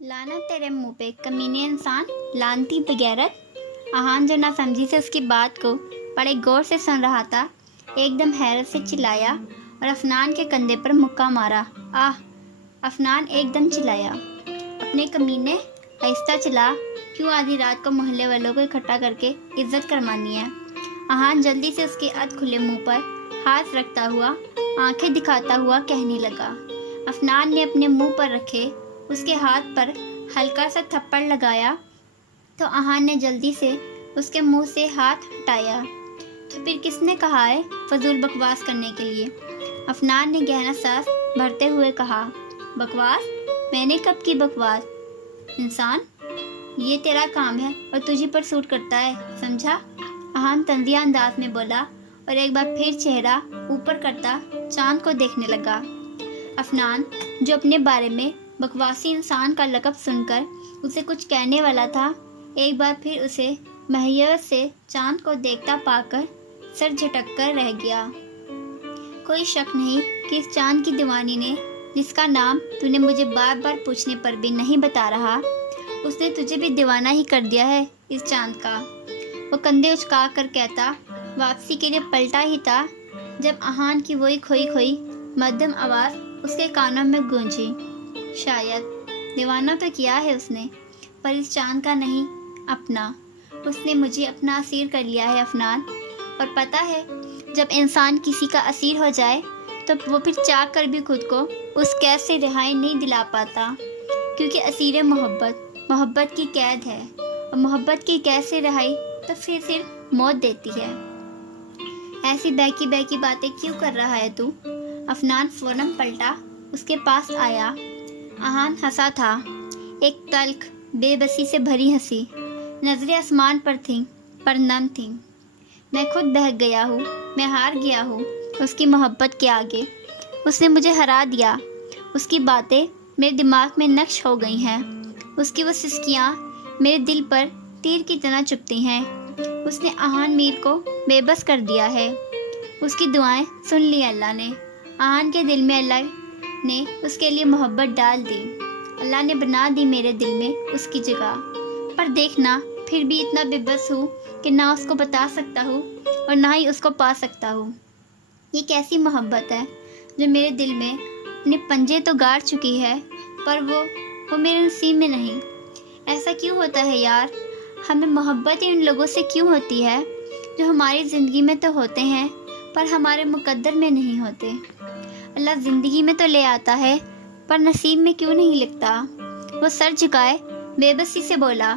लाना तेरे मुंह पे कमीने इंसान, लानती बगैरत। अहान जो ना समझी से उसकी बात को बड़े गौर से सुन रहा था, एकदम हैरत से चिल्लाया और अफनान के कंधे पर मुक्का मारा। आह! अफनान एकदम चिल्लाया, अपने कमीने, आहिस्ता चला। क्यों आधी रात को मोहल्ले वालों को इकट्ठा करके इज्जत करवानी है? अहान जल्दी से उसके अध खुले मुंह पर हाथ रखता हुआ, आंखें दिखाता हुआ कहने लगा। अफनान ने अपने मुंह पर रखे उसके हाथ पर हल्का सा थप्पड़ लगाया तो अहान ने जल्दी से उसके मुंह से हाथ हटाया। तो फिर किसने कहा है फजूल बकवास करने के लिए? अफनान ने गहरा सांस भरते हुए कहा। बकवास? मैंने कब की बकवास? इंसान, ये तेरा काम है और तुझी पर सूट करता है, समझा? अहान तंजिया अंदाज में बोला और एक बार फिर चेहरा ऊपर करता चांद को देखने लगा। अफनान, जो अपने बारे में बकवासी इंसान का लक़ब सुनकर उसे कुछ कहने वाला था, एक बार फिर उसे महयत से चांद को देखता पाकर सर झटक कर रह गया। कोई शक नहीं कि इस चांद की दीवानी ने, जिसका नाम तूने मुझे बार बार पूछने पर भी नहीं बता रहा, उसने तुझे भी दीवाना ही कर दिया है इस चांद का। वो कंधे उचका कर कहता वापसी के लिए पलटा ही था जब अहान की वही खोई खोई मध्यम आवाज़ उसके कानों में गूंजी। शायद दीवाना तो किया है उसने, पर इस चांद का नहीं, अपना। उसने मुझे अपना असीर कर लिया है अफनान। और पता है, जब इंसान किसी का असीर हो जाए तो वो फिर चाह कर भी खुद को उस कैद से रिहाई नहीं दिला पाता, क्योंकि असीर मोहब्बत की कैद है और मोहब्बत की कैद से रिहाई तो फिर सिर्फ मौत देती है। ऐसी बहकी बहकी बातें क्यों कर रहा है तू? अफनान फौरन पलटा उसके पास आया। अहान हंसा था, एक तल्ख बेबसी से भरी हंसी। नजरें आसमान पर थीं, पर नम थीं। मैं खुद बहक गया हूँ, मैं हार गया हूँ उसकी मोहब्बत के आगे। उसने मुझे हरा दिया। उसकी बातें मेरे दिमाग में नक्श हो गई हैं। उसकी वो सिसकियाँ मेरे दिल पर तीर की तरह चुभती हैं। उसने अहान मीर को बेबस कर दिया है। उसकी दुआएं सुन ली अल्लाह ने। अहान के दिल में अल्लाह ने उसके लिए मोहब्बत डाल दी। अल्लाह ने बना दी मेरे दिल में उसकी जगह। पर देखना, फिर भी इतना बेबस हूँ कि ना उसको बता सकता हूँ और ना ही उसको पा सकता हूँ। ये कैसी मोहब्बत है जो मेरे दिल में अपने पंजे तो गाड़ चुकी है, पर वो मेरे नसीब में नहीं। ऐसा क्यों होता है यार? हमें मोहब्बत ही उन लोगों से क्यों होती है जो हमारी ज़िंदगी में तो होते हैं पर हमारे मुकद्दर में नहीं होते? अल्लाह ज़िंदगी में तो ले आता है पर नसीब में क्यों नहीं लिखता? वो सर झुकाए बेबसी से बोला,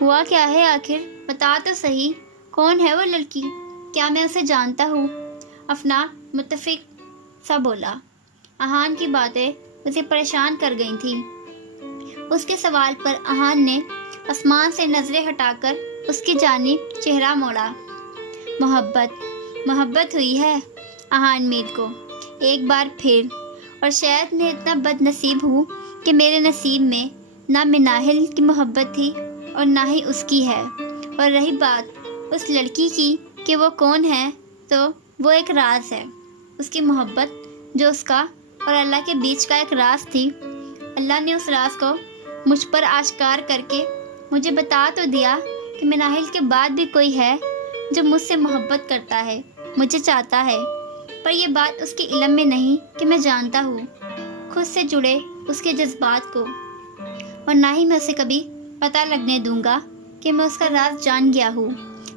हुआ क्या है आखिर? बता तो सही, कौन है वो लड़की? क्या मैं उसे जानता हूँ? अफनान मुत्तफिक सा बोला। अहान की बातें उसे परेशान कर गई थी। उसके सवाल पर अहान ने आसमान से नजरें हटाकर उसकी जानिब चेहरा मोड़ा। मोहब्बत हुई है अहान मीर को एक बार फिर, और शायद मैं इतना बदनसीब हूँ कि मेरे नसीब में ना मिनाहिल की मोहब्बत थी और ना ही उसकी है। और रही बात उस लड़की की कि वो कौन है, तो वो एक राज है। उसकी मोहब्बत जो उसका और अल्लाह के बीच का एक राज थी। अल्लाह ने उस राज को मुझ पर आश्कार करके मुझे बता तो दिया कि मिनाहिल के बाद भी कोई है जो मुझसे मोहब्बत करता है, मुझे चाहता है। पर यह बात उसके इल्म में नहीं कि मैं जानता हूँ खुद से जुड़े उसके जज्बात को, और ना ही मैं उसे कभी पता लगने दूंगा कि मैं उसका राज जान गया हूँ।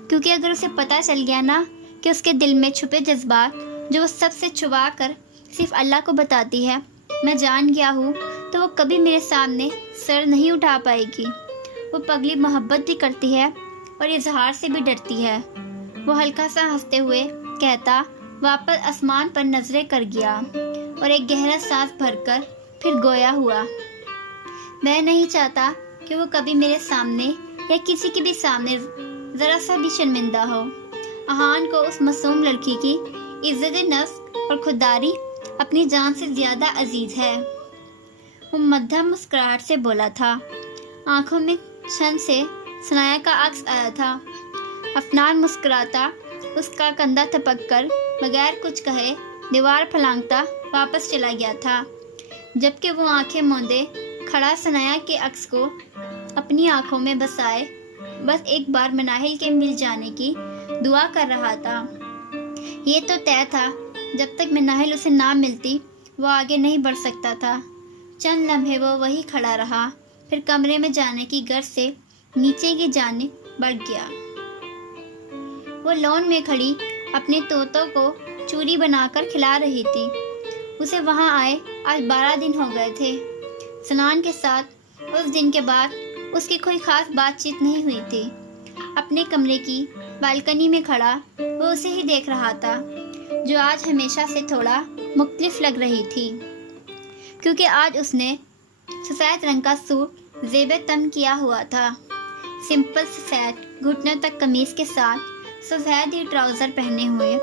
क्योंकि अगर उसे पता चल गया ना कि उसके दिल में छुपे जज्बात जो वो सबसे छुपा कर सिर्फ अल्लाह को बताती है, मैं जान गया हूँ, तो वो कभी मेरे सामने सर नहीं उठा पाएगी। वो पगली मोहब्बत भी करती है और इजहार से भी डरती है। वो हल्का सा हंसते हुए कहता वापस आसमान पर नजरें कर गया और एक गहरा सांस भरकर फिर गोया हुआ। मैं नहीं चाहता कि वो कभी मेरे सामने या किसी के भी सामने ज़रा सा भी शर्मिंदा हो। अहान को उस मासूम लड़की की इज्जत नफ्स और खुददारी अपनी जान से ज़्यादा अजीज़ है। वो मध्यम मुस्कुराहट से बोला था। आंखों में क्षण से सनाया का अक्स आया था। अफनान मुस्कुराता उसका कंधा थपक कर बगैर कुछ कहे दीवार फलांगता वापस चला गया था, जबकि वो आंखें मूंदे کھڑا ثنایا کے عکس کو اپنی آنکھوں میں بسائے بس ایک بار مناہل کے مل جانے کی دعا کر رہا تھا۔ یہ تو طے تھا جب تک مناہل اسے نہ ملتی وہ آگے نہیں بڑھ سکتا تھا۔ چند لمحے وہ وہی کھڑا رہا، پھر کمرے میں جانے کی غرض سے نیچے کی جانب بڑھ گیا۔ وہ لون میں کھڑی اپنے طوطوں کو چوری بنا کر کھلا رہی تھی۔ اسے وہاں آئے آج 12 دن ہو گئے تھے۔ سنان کے ساتھ اس دن کے بعد اس کی کوئی خاص بات چیت نہیں ہوئی تھی۔ اپنے کمرے کی بالکنی میں کھڑا وہ اسے ہی دیکھ رہا تھا، جو آج ہمیشہ سے تھوڑا مختلف لگ رہی تھی، کیونکہ آج اس نے سفید رنگ کا سوٹ زیب تن کیا ہوا تھا۔ سمپل سفید گھٹنوں تک قمیص کے ساتھ سفید ہی ٹراؤزر پہنے ہوئے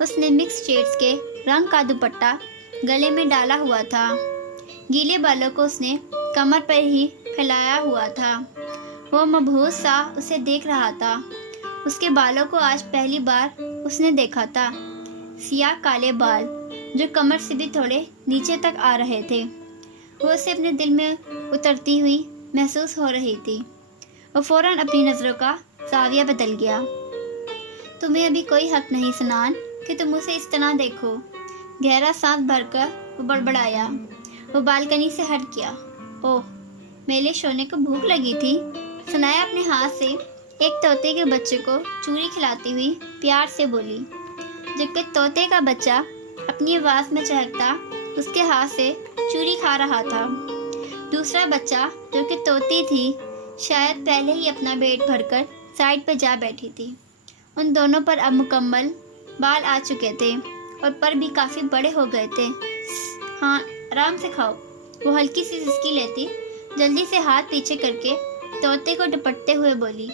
اس نے مکس شیڈز کے رنگ کا دوپٹہ گلے میں ڈالا ہوا تھا۔ گیلے بالوں کو اس نے کمر پر ہی پھیلایا ہوا تھا۔ وہ مبہوت سا اسے دیکھ رہا تھا۔ اس کے بالوں کو آج پہلی بار اس نے دیکھا تھا، سیاہ کالے بال جو کمر سے بھی تھوڑے نیچے تک آ رہے تھے۔ وہ اسے اپنے دل میں اترتی ہوئی محسوس ہو رہی تھی۔ وہ فوراً اپنی نظروں کا زاویہ بدل گیا۔ تمہیں ابھی کوئی حق نہیں سنان کہ تم اسے اس طرح دیکھو۔ گہرا سانس بھر کر وہ بڑبڑایا۔ وہ بالکنی سے ہٹ گیا۔ اوہ، میلے سونے کو بھوک لگی تھی۔ ثنایا اپنے ہاتھ سے ایک طوطے کے بچے کو چوری کھلاتی ہوئی پیار سے بولی، جبکہ طوطے کا بچہ اپنی آواز میں چہکتا اس کے ہاتھ سے چوری کھا رہا تھا۔ دوسرا بچہ جو کہ طوطی تھی شاید پہلے ہی اپنا پیٹ بھر کر سائڈ پہ جا بیٹھی تھی۔ ان دونوں پر اب مکمل بال آ چکے تھے اور پر بھی کافی بڑے ہو گئے تھے۔ ہاں، آرام سے کھاؤ، وہ ہلکی سی سسکی لیتی جلدی سے ہاتھ پیچھے کر کے طوطے کو ڈپٹتے ہوئے بولی،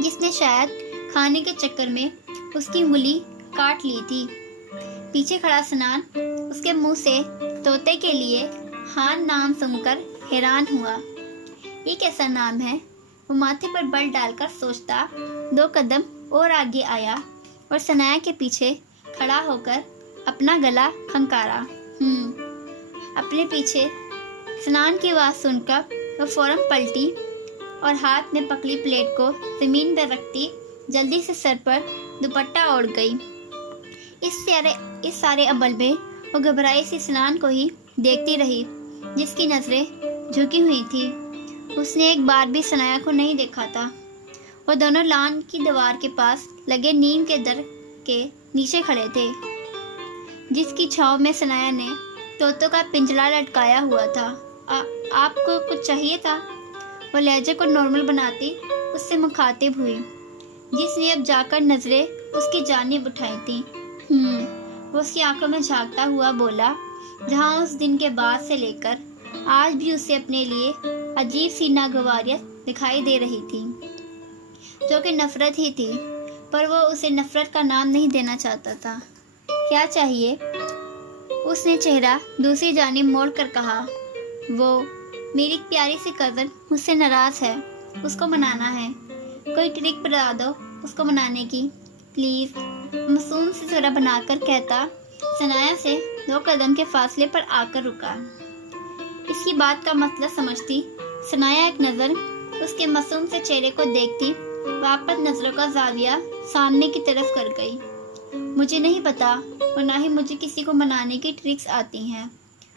جس نے شاید کھانے کے چکر میں اس کی انگلی کاٹ لی تھی۔ پیچھے کھڑا سنان اس کے منہ سے طوطے کے لیے خان نام سن کر حیران ہوا۔ یہ کیسا نام ہے؟ وہ ماتھے پر بل ڈال کر سوچتا 2 قدم اور آگے آیا اور ثنایا کے پیچھے کھڑا ہو کر اپنا گلا کھنکارا۔ اپنے پیچھے سنان کی آواز سن کر وہ فوراً پلٹی اور ہاتھ میں پکڑی پلیٹ کو زمین پر رکھتی جلدی سے سر پر دوپٹہ اوڑھ گئی۔ اس سارے عمل میں وہ گھبرائی سی سنان کو ہی دیکھتی رہی، جس کی نظریں جھکی ہوئی تھی۔ اس نے ایک بار بھی ثنایا کو نہیں دیکھا تھا۔ وہ دونوں لان کی دیوار کے پاس لگے نیم کے درخت کے نیچے کھڑے تھے، جس کی چھاؤں میں ثنایا نے طوطوں کا پنجرا لٹکایا ہوا تھا۔ آپ کو کچھ چاہیے تھا؟ وہ لہجے کو نارمل بناتی اس سے مخاطب ہوئی، جس نے اب جا کر نظریں اس کی جانب اٹھائی تھیں۔ وہ اس کی آنکھوں میں جھانکتا ہوا بولا، جہاں اس دن کے بعد سے لے کر آج بھی اسے اپنے لیے عجیب سی ناگواریت دکھائی دے رہی تھی، جو کہ نفرت ہی تھی، پر وہ اسے نفرت کا نام نہیں دینا چاہتا تھا۔ کیا چاہیے؟ اس نے چہرہ دوسری جانب موڑ کر کہا۔ وہ میری پیاری سی کزن مجھ سے ناراض ہے، اس کو منانا ہے۔ کوئی ٹرک بتا دو اس کو منانے کی، پلیز، معصوم سے سورہ بنا کر کہتا ثنایا سے 2 قدم کے فاصلے پر آ کر رکا۔ اس کی بات کا مطلب سمجھتی ثنایا ایک نظر اس کے معصوم سے چہرے کو دیکھتی واپس نظروں کا زاویہ سامنے کی طرف کر گئی۔ مجھے نہیں پتا اور نہ ہی مجھے کسی کو منانے کی ٹرکس آتی ہیں،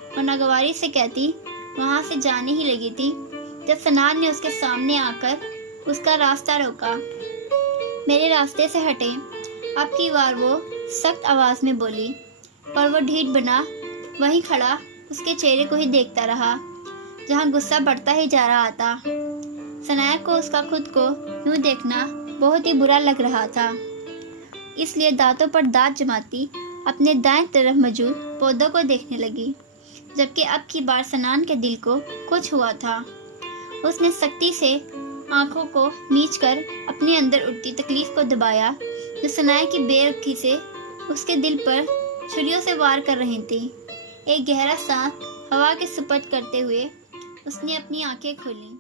اور ناگواری سے کہتی وہاں سے جانے ہی لگی تھی جب سنان نے اس کے سامنے آ کر اس کا راستہ روکا۔ میرے راستے سے ہٹیں، اب کی بار وہ سخت آواز میں بولی، پر وہ ڈھیٹ بنا وہیں کھڑا اس کے چہرے کو ہی دیکھتا رہا، جہاں غصہ بڑھتا ہی جا رہا تھا۔ ثنایا کو اس کا خود کو یوں دیکھنا بہت ہی برا لگ رہا تھا، اس لیے دانتوں پر دانت جماتی اپنے دائیں طرف موجود پودوں کو دیکھنے لگی، جبکہ اب کی بار سنان کے دل کو کچھ ہوا تھا۔ اس نے سختی سے آنکھوں کو میچ کر اپنے اندر اٹھتی تکلیف کو دبایا، جو ثنایا کی بے رکھی سے اس کے دل پر چھریوں سے وار کر رہی تھی۔ ایک گہرا سانس ہوا کے سپرد کرتے ہوئے اس نے اپنی آنکھیں کھولیں۔